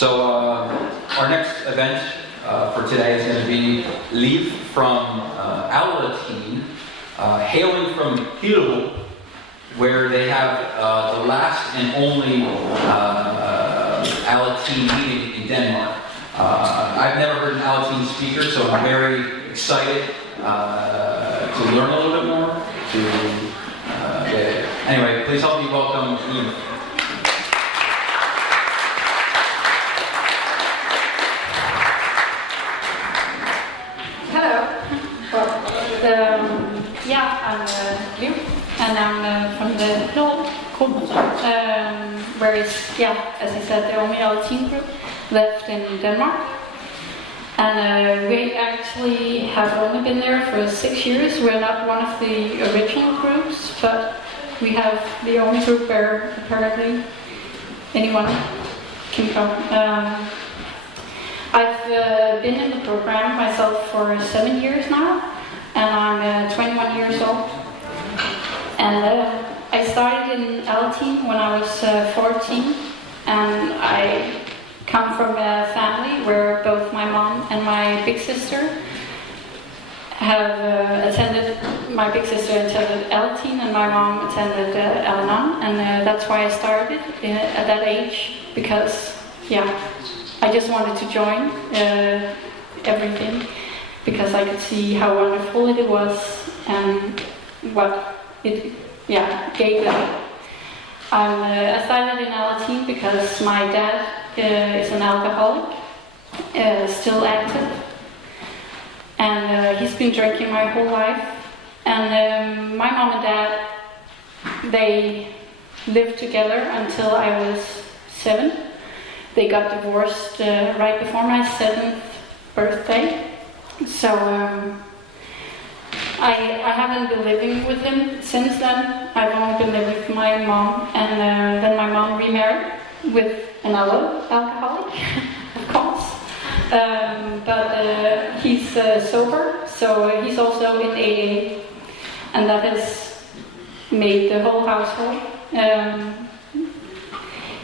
So our next event for today is going to be Liv from Alateen, hailing from Hillerød, where they have the last and only Alateen meeting in Denmark. I've never heard an Alateen speaker, so I'm very excited to learn a little bit more. Anyway, please help me welcome Liv. I'm Liv, and I'm from the Nord group, where it's, as I said, the only Alateen group left in Denmark. And we actually have only been there for 6 years. We're not one of the original groups, but we have the only group where apparently anyone can come. I've been in the program myself for 7 years now, and I'm 21 years old. And I started in Alateen when I was 14, and I come from a family where both my mom and my big sister have attended. My big sister attended Alateen, and my mom attended AA, and that's why I started at that age, because I just wanted to join everything, because I could see how wonderful it was and what it gave them. I started in Alateen because my dad is an alcoholic, still active, and he's been drinking my whole life. And my mom and dad, they lived together until I was 7. They got divorced right before my 7th birthday. So I haven't been living with him since then. I've only been living with my mom, and then my mom remarried with another alcoholic, of course. But he's sober, so he's also in AA, and that has made the whole household.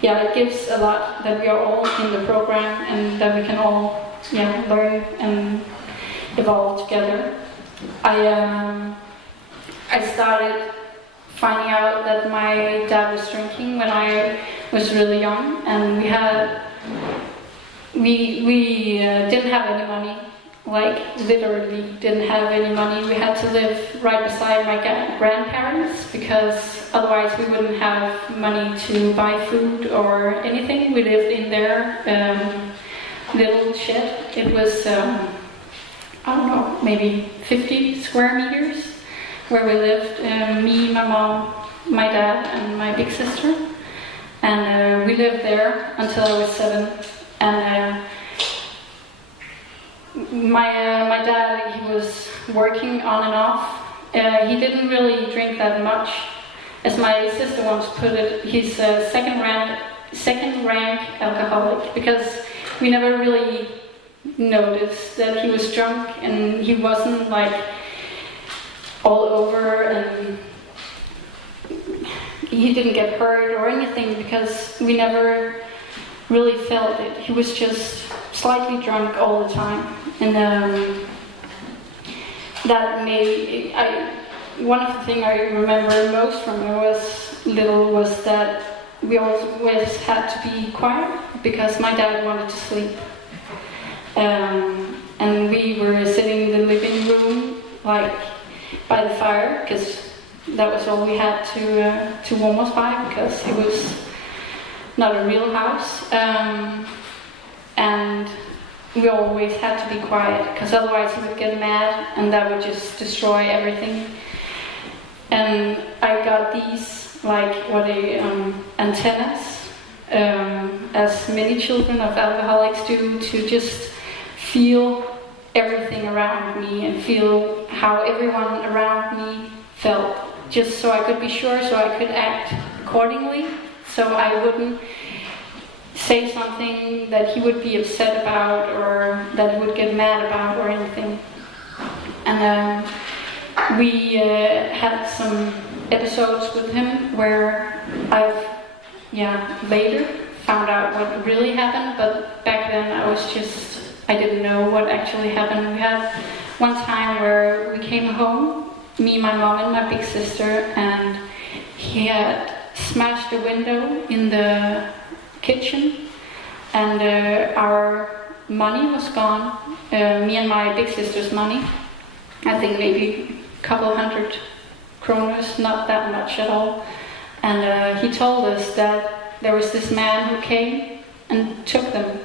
It gives a lot that we are all in the program, and that we can all learn and evolve together. I started finding out that my dad was drinking when I was really young, and we didn't have any money, like literally didn't have any money. We had to live right beside my grandparents, because otherwise we wouldn't have money to buy food or anything. We lived in their little shed. It was maybe 50 square meters where we lived, me, my mom, my dad, and my big sister. And we lived there until I was 7. And my dad, he was working on and off. He didn't really drink that much. As my sister once put it, he's a second rank alcoholic, because we never really noticed that he was drunk, and he wasn't like all over, and he didn't get hurt or anything, because we never really felt it. He was just slightly drunk all the time, and that made one of the things I remember most from when I was little was that we always had to be quiet, because my dad wanted to sleep. And we were sitting in the living room, like by the fire, because that was all we had to warm us by, because it was not a real house. And we always had to be quiet, because otherwise he would get mad, and that would just destroy everything. And I got these, antennas, as many children of alcoholics do, to just feel everything around me and feel how everyone around me felt, just so I could be sure, so I could act accordingly, so I wouldn't say something that he would be upset about, or that he would get mad about, or anything. And we had some episodes with him where I've later found out what really happened, but back then I didn't know what actually happened. We had one time where we came home, me, my mom, and my big sister, and he had smashed a window in the kitchen, and our money was gone. Me and my big sister's money. I think maybe a couple hundred kroners, not that much at all. And he told us that there was this man who came and took them.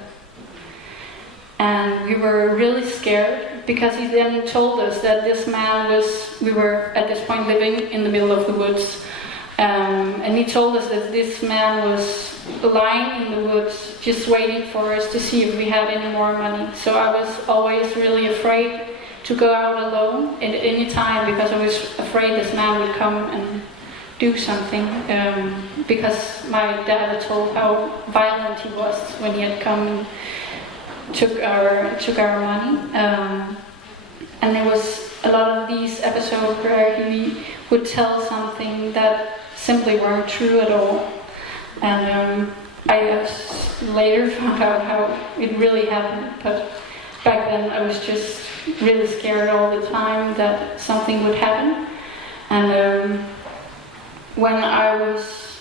And we were really scared, because he then told us that this man we were at this point living in the middle of the woods. And he told us that this man was lying in the woods, just waiting for us to see if we had any more money. So I was always really afraid to go out alone at any time, because I was afraid this man would come and do something, because my dad had told how violent he was when he had come and took our money. And there was a lot of these episodes where he would tell something that simply weren't true at all. And I later found out how it really happened, but back then I was just really scared all the time that something would happen. And when I was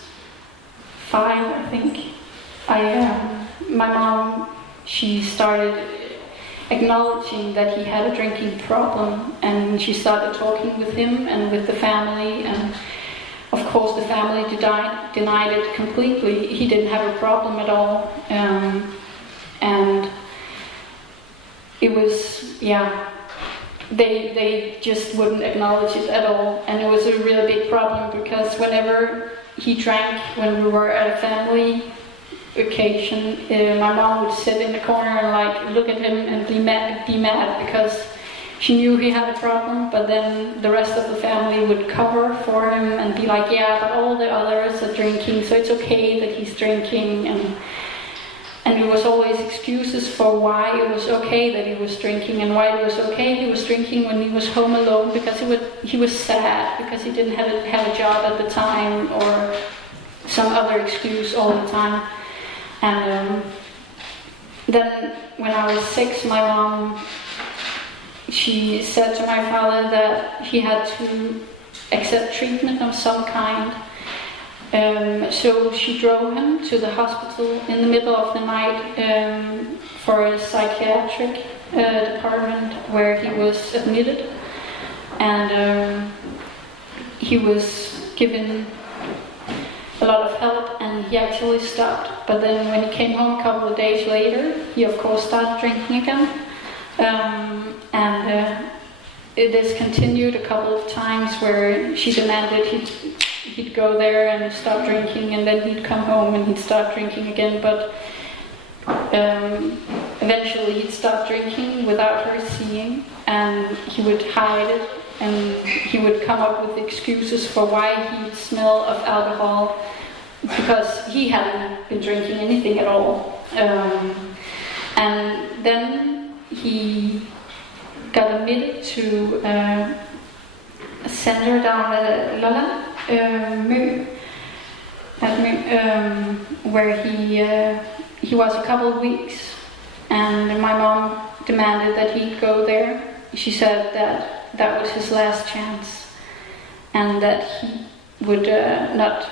5, I think, my mom, she started acknowledging that he had a drinking problem, and she started talking with him and with the family, and of course the family denied it completely. He didn't have a problem at all, and it was, they just wouldn't acknowledge it at all. And it was a really big problem, because whenever he drank, when we were at a family occasion, my mom would sit in the corner and look at him and be mad because she knew he had a problem. But then the rest of the family would cover for him and be like, yeah, but all the others are drinking, so it's okay that he's drinking. And it was always excuses for why it was okay that he was drinking, and why it was okay he was drinking when he was home alone, because he was sad because he didn't have a job at the time, or some other excuse all the time. And then when I was 6, my mom, she said to my father that he had to accept treatment of some kind. So she drove him to the hospital in the middle of the night for a psychiatric department where he was admitted, and he was given a lot of help, and he actually stopped. But then when he came home a couple of days later, he of course started drinking again, and this continued a couple of times where she demanded he'd go there and stop drinking, and then he'd come home and he'd start drinking again. But eventually he'd stop drinking without her seeing, and he would hide it, and he would come up with excuses for why he'd smell of alcohol, because he hadn't been drinking anything at all. And then he got admitted to a center down at Lolland, where he was a couple of weeks, and my mom demanded that he go there. She said that was his last chance, and that he would not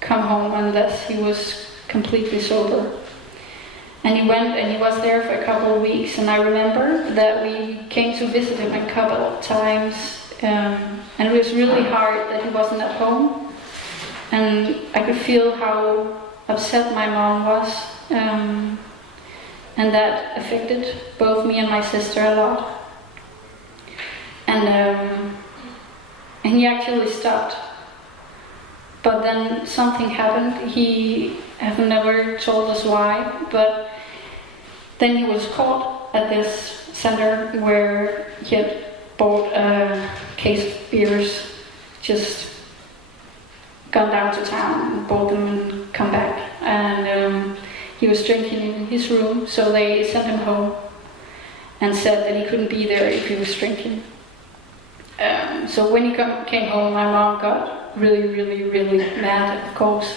come home unless he was completely sober. And he went, and he was there for a couple of weeks, and I remember that we came to visit him a couple of times, and it was really hard that he wasn't at home, and I could feel how upset my mom was, and that affected both me and my sister a lot. And he actually stopped, but then something happened. He have never told us why, but then he was caught at this center where he had bought a case of beers, just gone down to town and bought them and come back. And he was drinking in his room, so they sent him home and said that he couldn't be there if he was drinking. So when he came home, my mom got really, really, really mad, of course.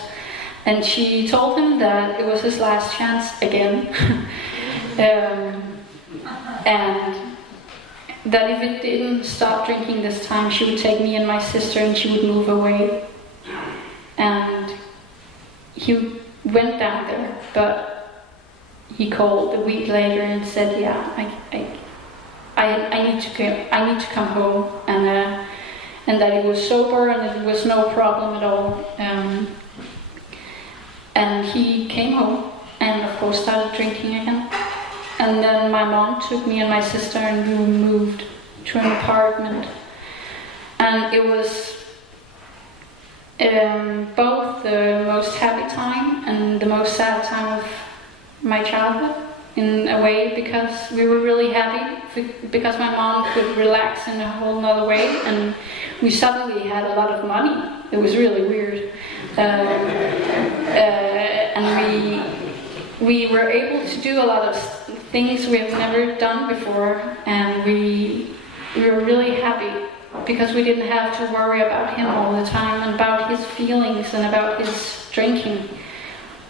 And she told him that it was his last chance again. And that if it didn't stop drinking this time, she would take me and my sister and she would move away. And he went down there, but he called a week later and said, "Yeah, I need to come home," and that he was sober and that it was no problem at all. And he came home and of course started drinking again. And then my mom took me and my sister and we moved to an apartment. And it was both the most happy time and the most sad time of my childhood in a way, because we were really happy because my mom could relax in a whole nother way, and we suddenly had a lot of money. It was really weird. And we were able to do a lot of things we have never done before, and we were really happy because we didn't have to worry about him all the time and about his feelings and about his drinking.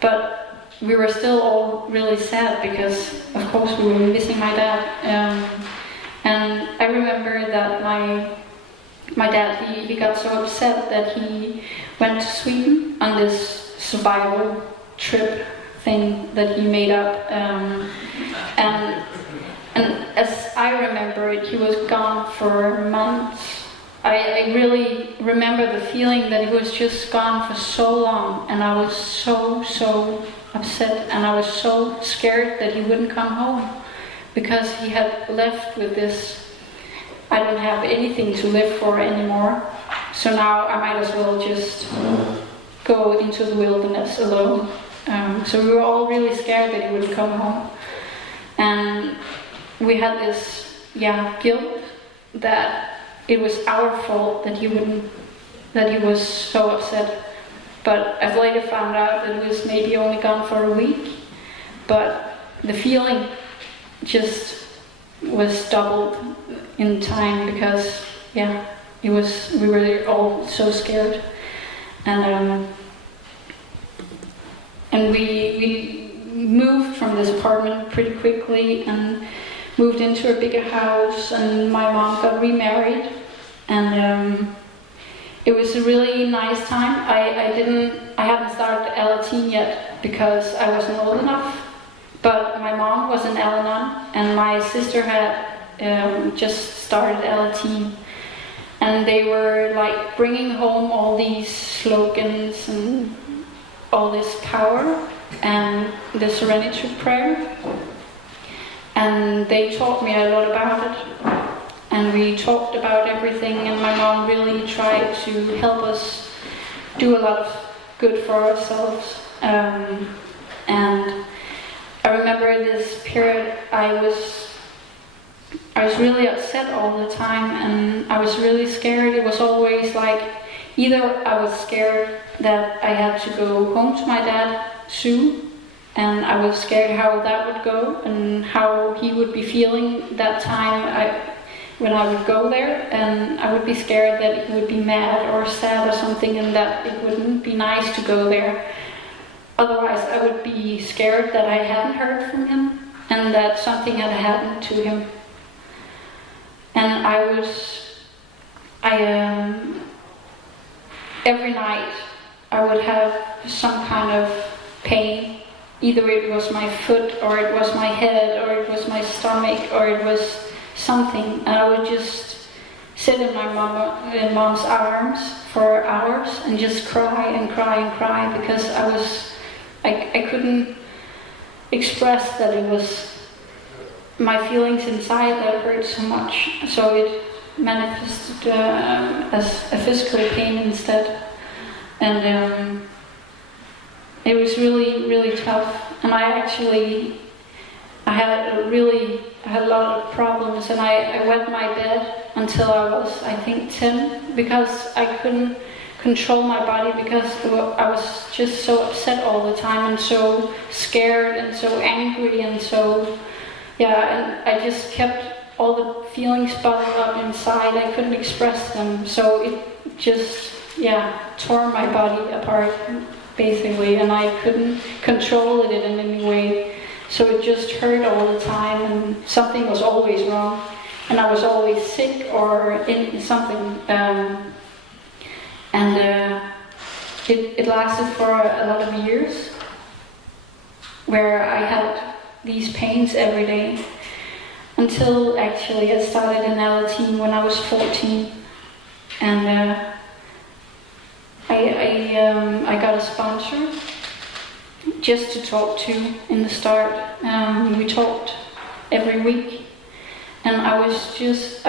But we were still all really sad because, of course, we were missing my dad. And I remember that my dad, he got so upset that he went to Sweden on this survival trip thing that he made up. And as I remember it, he was gone for months. I really remember the feeling that he was just gone for so long, and I was so upset, and I was so scared that he wouldn't come home, because he had left with this, I don't have anything to live for anymore, so now I might as well just go into the wilderness alone. So we were all really scared that he wouldn't come home, and we had this guilt that it was our fault that he was so upset. But I've later found out that it was maybe only gone for a week, but the feeling just was doubled in time because we were all so scared. And we moved from this apartment pretty quickly and moved into a bigger house, and my mom got remarried, and it was a really nice time. I hadn't started Alateen yet because I wasn't old enough, but my mom was an AL-Anon and my sister had just started Alateen, and they were like bringing home all these slogans and all this power and the serenity prayer, and they taught me a lot about it, and we talked about everything, and my mom really tried to help us do a lot of good for ourselves. And I remember this period I was really upset all the time, and I was really scared. It was always like, either I was scared that I had to go home to my dad soon, and I was scared how that would go and how he would be feeling that time when I would go there, and I would be scared that he would be mad or sad or something, and that it wouldn't be nice to go there. Otherwise, I would be scared that I hadn't heard from him and that something had happened to him. And every night I would have some kind of pain. Either it was my foot, or it was my head, or it was my stomach, or it was something. And I would just sit in my mom's arms for hours and just cry and cry and cry, because I couldn't express that it was my feelings inside that hurt so much. So it manifested as a physical pain instead. And it was really, really tough. And I had a lot of problems, and I wet my bed until I was, I think, 10, because I couldn't control my body, because I was just so upset all the time and so scared and so angry and so, and I just kept all the feelings bottled up inside. I couldn't express them, so it just, tore my body apart. basically, and I couldn't control it in any way. So it just hurt all the time, and something was always wrong, and I was always sick or in something. It lasted for a lot of years, where I had these pains every day, until actually I started in Alateen when I was 14, and I got a sponsor just to talk to in the start. We talked every week, and I was just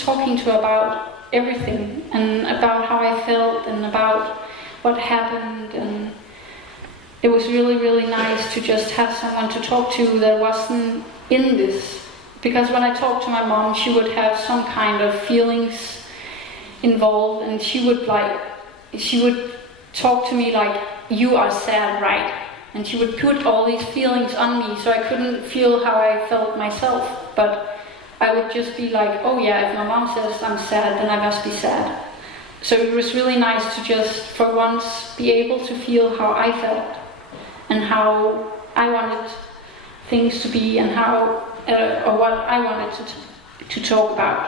talking to about everything, and about how I felt, and about what happened, and it was really, really nice to just have someone to talk to that wasn't in this. Because when I talked to my mom, she would have some kind of feelings involved, and she would talk to me like, "You are sad, right?" And she would put all these feelings on me, so I couldn't feel how I felt myself. But I would just be like, "Oh yeah, if my mom says I'm sad, then I must be sad." So it was really nice to just, for once, be able to feel how I felt, and how I wanted things to be, and how, or what I wanted to talk about.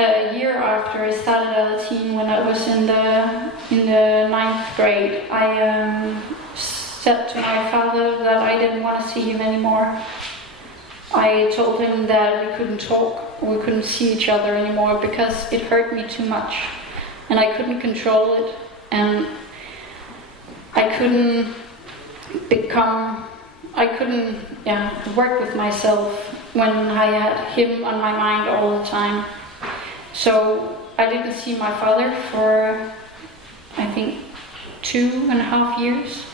A year after I started Alateen, when I was in the 9th grade, I said to my father that I didn't want to see him anymore. I told him that we couldn't talk, we couldn't see each other anymore, because it hurt me too much, and I couldn't control it, and I couldn't work with myself when I had him on my mind all the time. So I didn't see my father for, I think, 2.5 years.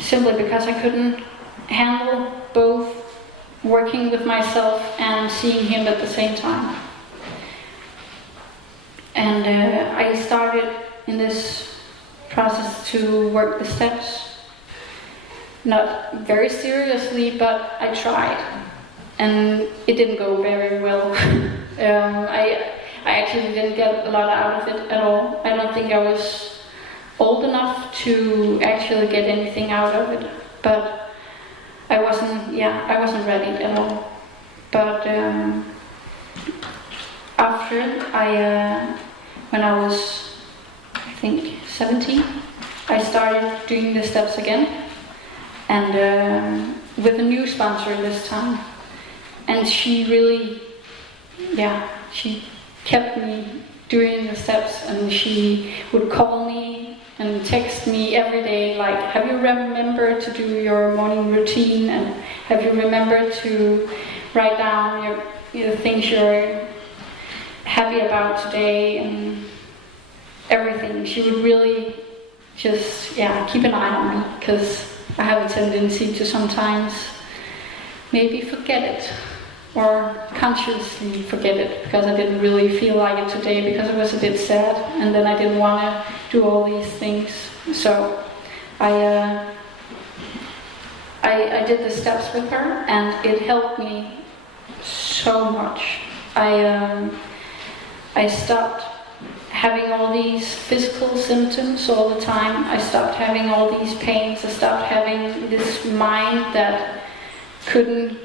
Simply because I couldn't handle both working with myself and seeing him at the same time. And I started in this process to work the steps. Not very seriously, but I tried. And it didn't go very well. I actually didn't get a lot out of it at all. I don't think I was old enough to actually get anything out of it. But I wasn't ready at all. But after when I was, I think, 17, I started doing the steps again, and with a new sponsor this time. And she really, she kept me doing the steps, and she would call me and text me every day, like, "Have you remembered to do your morning routine? And have you remembered to write down your things you're happy about today?" And everything. She would really just, keep an eye on me, because I have a tendency to sometimes maybe forget it, or consciously forget it, because I didn't really feel like it today, because it was a bit sad, and then I didn't want to do all these things. So I did the steps with her, and it helped me so much. I stopped having all these physical symptoms all the time. I stopped having all these pains. I stopped having this mind that couldn't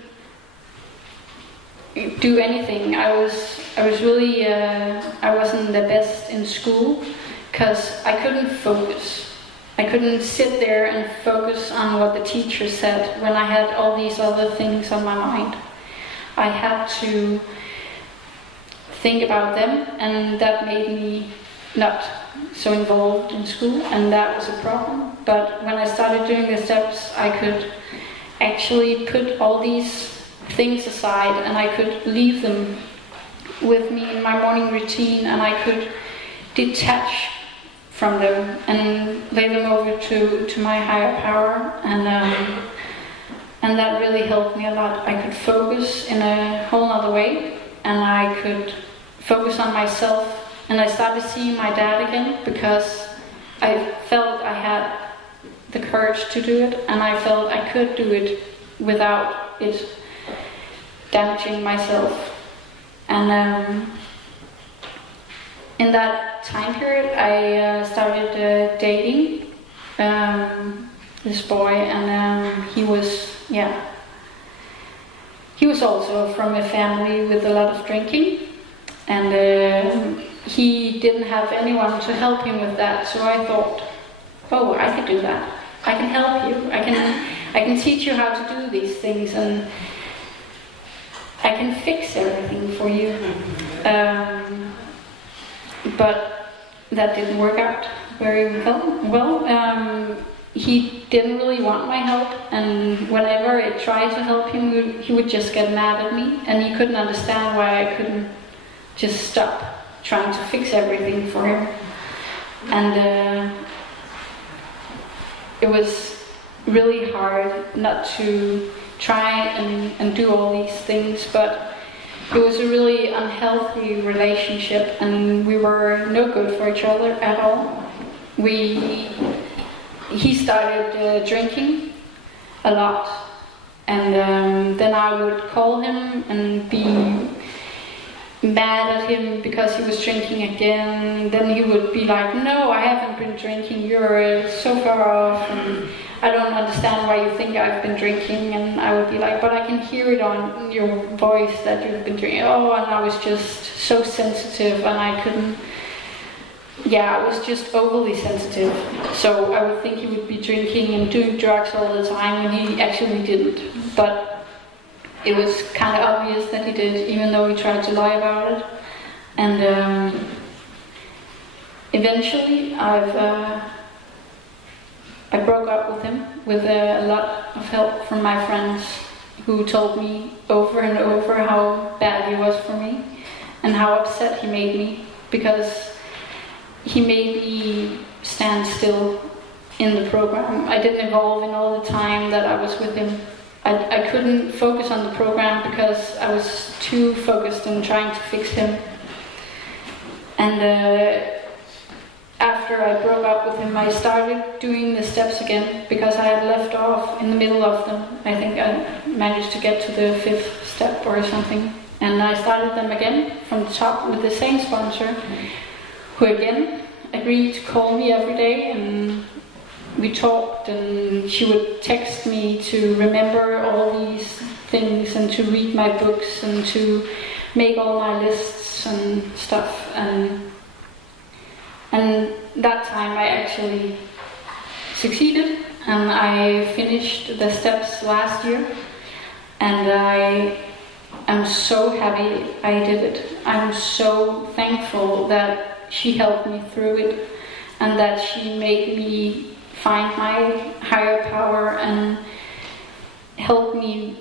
do anything. I was really I wasn't the best in school, because I couldn't focus. I couldn't sit there and focus on what the teacher said when I had all these other things on my mind. I had to think about them, and that made me not so involved in school, and that was a problem. But when I started doing the steps, I could actually put all these things aside, and I could leave them with me in my morning routine, and I could detach from them and lay them over to my higher power, and that really helped me a lot. I could focus in a whole other way, and I could focus on myself, and I started seeing my dad again, because I felt I had the courage to do it, and I felt I could do it without it damaging myself And in that time period, I started dating this boy, and he was also from a family with a lot of drinking, and he didn't have anyone to help him with that. So I thought, oh, I could do that. I can help you. I can teach you how to do these things, and I can fix everything for you. But that didn't work out very well. He didn't really want my help, and whenever I tried to help him, he would just get mad at me, and he couldn't understand why I couldn't just stop trying to fix everything for him. And it was really hard not to try and do all these things, but it was a really unhealthy relationship, and we were no good for each other at all. He started drinking a lot, and then I would call him and be mad at him because he was drinking again. Then he would be like, no, I haven't been drinking, you're so far off, and I don't understand why you think I've been drinking. And I would be like, but I can hear it on your voice that you've been drinking. Oh, and I was just so sensitive, and I couldn't, I was just overly sensitive. So I would think he would be drinking and doing drugs all the time when he actually didn't. But it was kind of obvious that he did, even though he tried to lie about it. And eventually I broke up with him with a lot of help from my friends, who told me over and over how bad he was for me and how upset he made me, because he made me stand still in the program. I didn't evolve in all the time that I was with him. I couldn't focus on the program because I was too focused on trying to fix him. And after I broke up with him, I started doing the steps again, because I had left off in the middle of them. I think I managed to get to the 5th step or something. And I started them again from the top with the same sponsor, who again agreed to call me every day, and we talked, and she would text me to remember all these things and to read my books and to make all my lists and stuff. And that time I actually succeeded, and I finished the steps last year, and I am so happy I did it. I'm so thankful that she helped me through it, and that she made me find my higher power and help me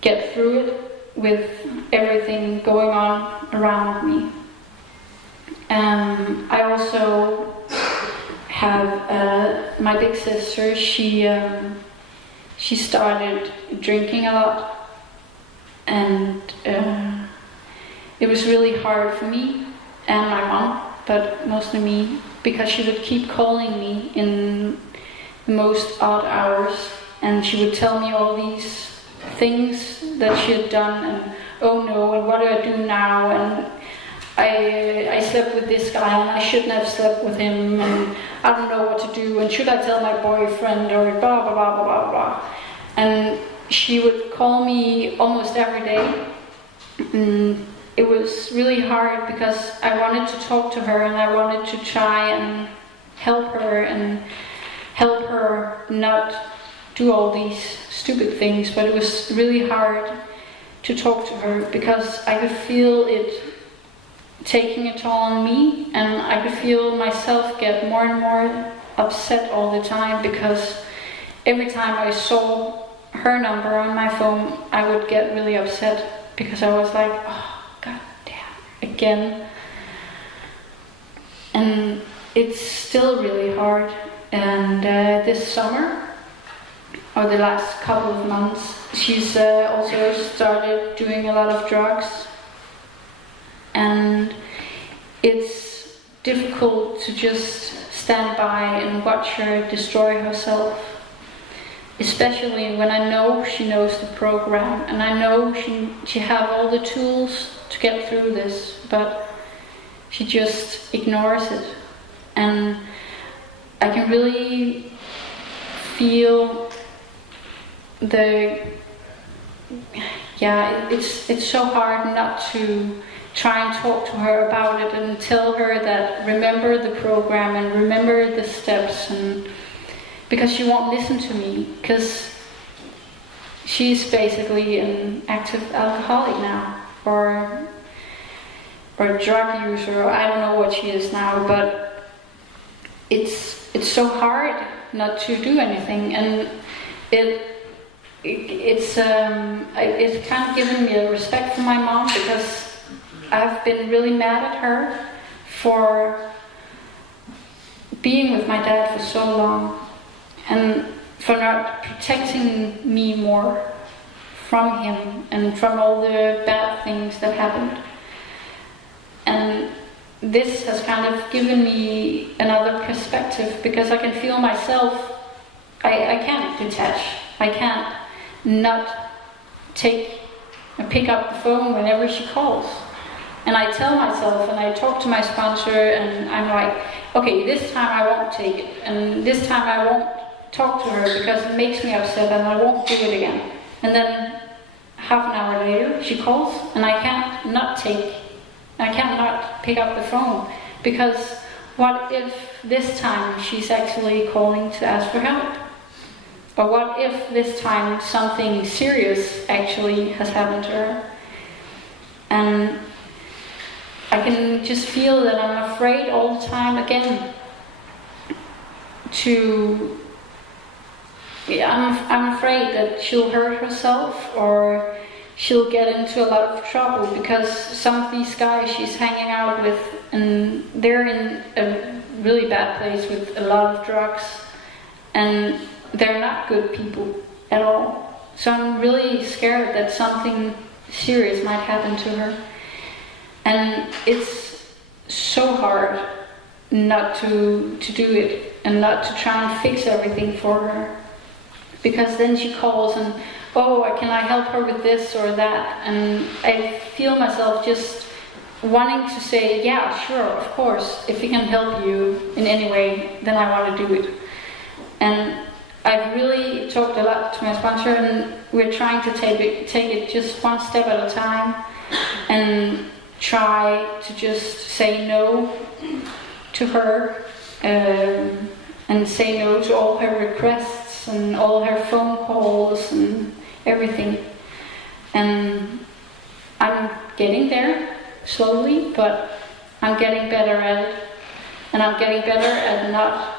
get through it with everything going on around me. I also have my big sister. She started drinking a lot, and it was really hard for me and my mom, but mostly me, because she would keep calling me in the most odd hours, and she would tell me all these things that she had done, and oh no, and what do I do now, and I slept with this guy and I shouldn't have slept with him, and I don't know what to do, and should I tell my boyfriend, or blah blah blah blah blah blah. And she would call me almost every day. It was really hard because I wanted to talk to her, and I wanted to try and help her not do all these stupid things, but it was really hard to talk to her because I could feel it taking a toll on me, and I could feel myself get more and more upset all the time, because every time I saw her number on my phone, I would get really upset, because I was like, oh god damn, again. And it's still really hard. And this summer, or the last couple of months, she's also started doing a lot of drugs, and it's difficult to just stand by and watch her destroy herself, especially when I know she knows the program, and I know she have all the tools to get through this, but she just ignores it. And I can really feel it's so hard not to try and talk to her about it and tell her that remember the program and remember the steps, and because she won't listen to me, because she's basically an active alcoholic now, or a drug user, or I don't know what she is now, but it's so hard not to do anything, and it's kind of given me a respect for my mom, because I've been really mad at her for being with my dad for so long and for not protecting me more from him and from all the bad things that happened. And this has kind of given me another perspective, because I can feel myself, I can't detach, I can't not pick up the phone whenever she calls. And I tell myself, and I talk to my sponsor, and I'm like, okay, this time I won't take it, and this time I won't talk to her because it makes me upset, and I won't do it again. And then half an hour later she calls, and I can't not pick up the phone, because what if this time she's actually calling to ask for help? Or what if this time something serious actually has happened to her? And I can just feel that I'm afraid all the time again I'm afraid that she'll hurt herself, or she'll get into a lot of trouble, because some of these guys she's hanging out with, and they're in a really bad place with a lot of drugs, and they're not good people at all. So I'm really scared that something serious might happen to her. And it's so hard not to do it, and not to try and fix everything for her. Because then she calls and, oh, can I help her with this or that? And I feel myself just wanting to say, yeah, sure, of course, if we can help you in any way, then I want to do it. And I've really talked a lot to my sponsor, and we're trying to take it just one step at a time, and try to just say no to her, and say no to all her requests and all her phone calls and everything. And I'm getting there slowly, but I'm getting better at it, and I'm getting better at not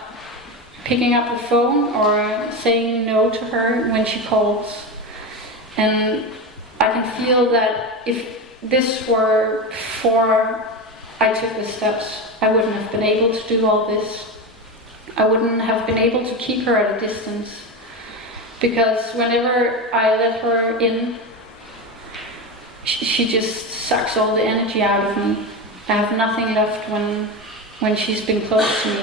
picking up the phone or saying no to her when she calls. And I can feel that if this were before I took the steps, I wouldn't have been able to do all this. I wouldn't have been able to keep her at a distance, because whenever I let her in, she just sucks all the energy out of me. I have nothing left when she's been close to me.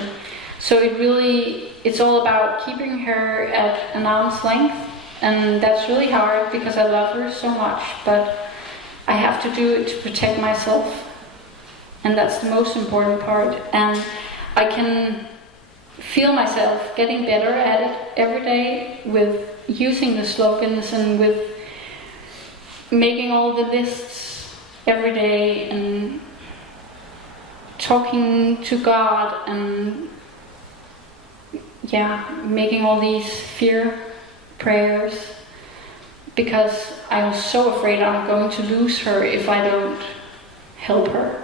So it's all about keeping her at an arm's length, and that's really hard because I love her so much, but I have to do it to protect myself, and that's the most important part. And I can feel myself getting better at it every day, with using the slogans and with making all the lists every day and talking to God, and making all these fear prayers, because I'm so afraid I'm going to lose her if I don't help her.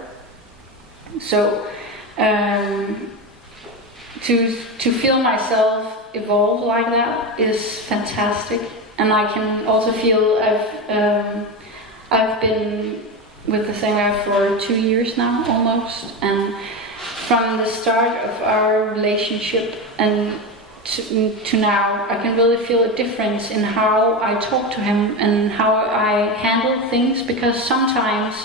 So to feel myself evolve like that is fantastic. And I can also feel I've been with the same guy for 2 years now, almost, and from the start of our relationship and to now, I can really feel a difference in how I talk to him and how I handle things, because sometimes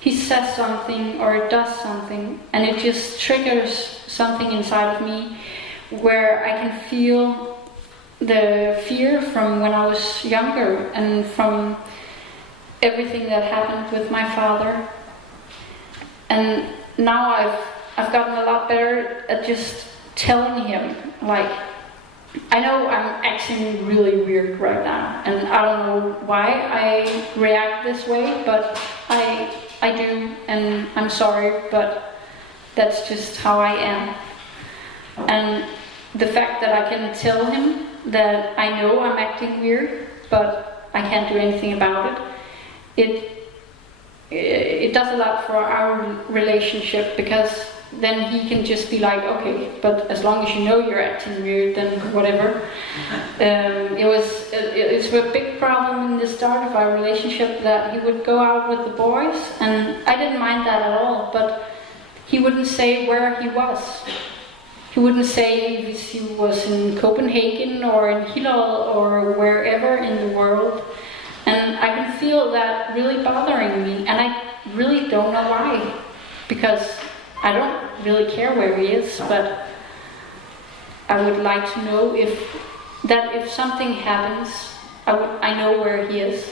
he says something or does something and it just triggers something inside of me where I can feel the fear from when I was younger, and from everything that happened with my father. And now I've gotten a lot better at just telling him, like, I know I'm acting really weird right now, and I don't know why I react this way, but I do, and I'm sorry, but that's just how I am. And the fact that I can tell him that I know I'm acting weird, but I can't do anything about it, it does a lot for our relationship, because then he can just be like, okay, but as long as you know you're acting weird, then whatever. It's a big problem in the start of our relationship that he would go out with the boys, and I didn't mind that at all, but he wouldn't say where he was. He wouldn't say if he was in Copenhagen or in Hilal or wherever in the world. And I can feel that really bothering me, and I really don't know why, because I don't really care where he is, but I would like to know if something happens, I know where he is.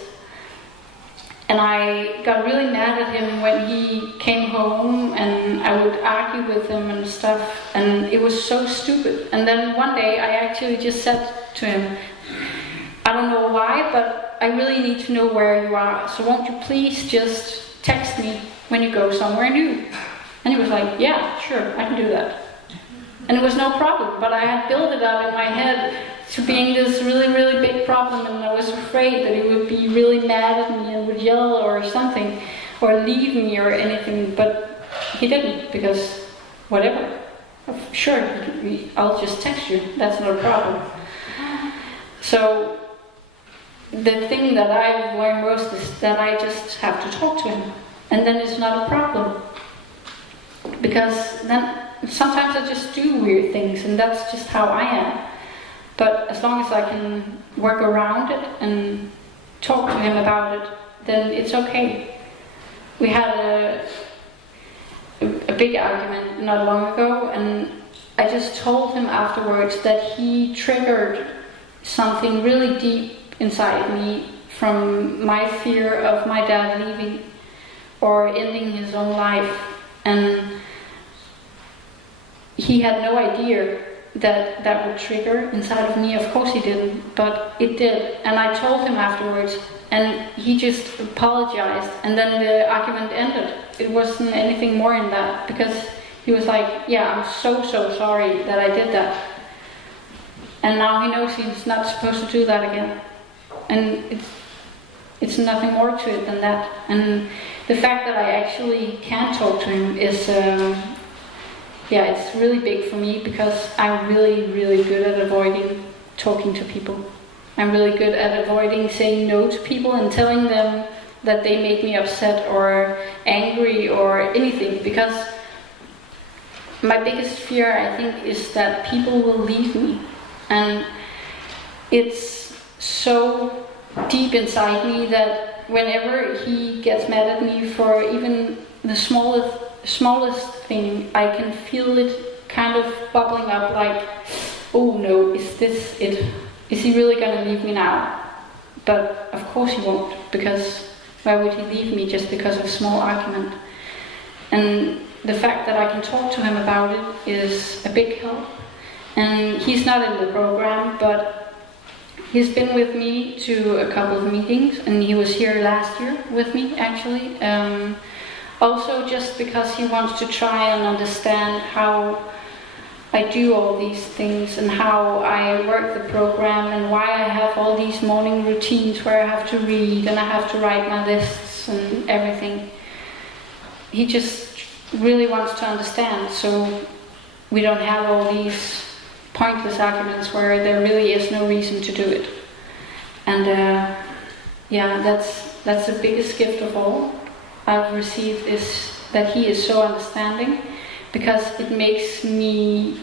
And I got really mad at him when he came home, and I would argue with him and stuff, and it was so stupid. And then one day I actually just said to him, I don't know why, but I really need to know where you are, so won't you please just text me when you go somewhere new? And he was like, yeah, sure, I can do that. And it was no problem, but I had built it up in my head to being this really, really big problem, and I was afraid that he would be really mad at me and would yell or something, or leave me or anything, but he didn't, because whatever. Sure, I'll just text you, that's not a problem. So the thing that I've learned most is that I just have to talk to him, and then it's not a problem. Because then sometimes I just do weird things, and that's just how I am. But as long as I can work around it and talk to him about it, then it's okay. We had a big argument not long ago, and I just told him afterwards that he triggered something really deep inside me from my fear of my dad leaving or ending his own life. And he had no idea that that would trigger inside of me. Of course he didn't, but it did. And I told him afterwards, and he just apologized, and then the argument ended. It wasn't anything more in that, because he was like, yeah, I'm so sorry that I did that. And now he knows he's not supposed to do that again. And it's nothing more to it than that. And the fact that I actually can talk to him is it's really big for me, because I'm really, really good at avoiding talking to people. I'm really good at avoiding saying no to people and telling them that they make me upset or angry or anything, because my biggest fear, I think, is that people will leave me. And it's so deep inside me that whenever he gets mad at me for even the smallest thing, I can feel it kind of bubbling up, like, oh no, is this it? Is he really going to leave me now? But of course he won't, because why would he leave me just because of a small argument? And the fact that I can talk to him about it is a big help. And he's not in the program, but he's been with me to a couple of meetings, and he was here last year with me, actually. Also just because he wants to try and understand how I do all these things and how I work the program and why I have all these morning routines where I have to read and I have to write my lists and everything. He just really wants to understand, so we don't have all these pointless arguments where there really is no reason to do it. And that's the biggest gift of all I've received, is that he is so understanding, because it makes me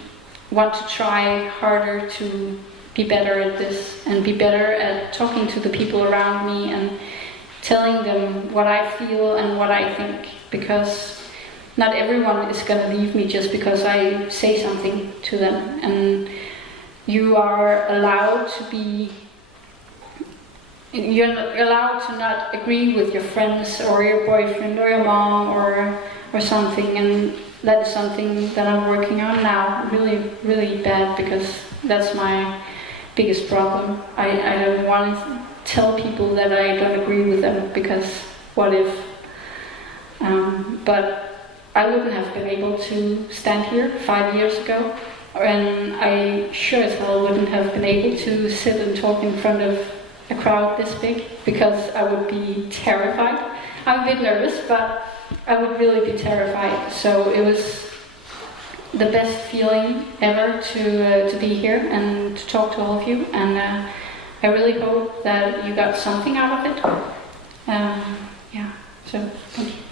want to try harder to be better at this and be better at talking to the people around me and telling them what I feel and what I think, because not everyone is going to leave me just because I say something to them. And you are allowed to be you're allowed to not agree with your friends or your boyfriend or your mom or something, and that is something that I'm working on now, really, really bad, because that's my biggest problem. I don't want to tell people that I don't agree with them, because what if? But I wouldn't have been able to stand here 5 years ago, and I sure as hell wouldn't have been able to sit and talk in front of a crowd this big, because I would be terrified. I'm a bit nervous, but I would really be terrified. So it was the best feeling ever to be here and to talk to all of you, and I really hope that you got something out of it. Yeah, so thank you.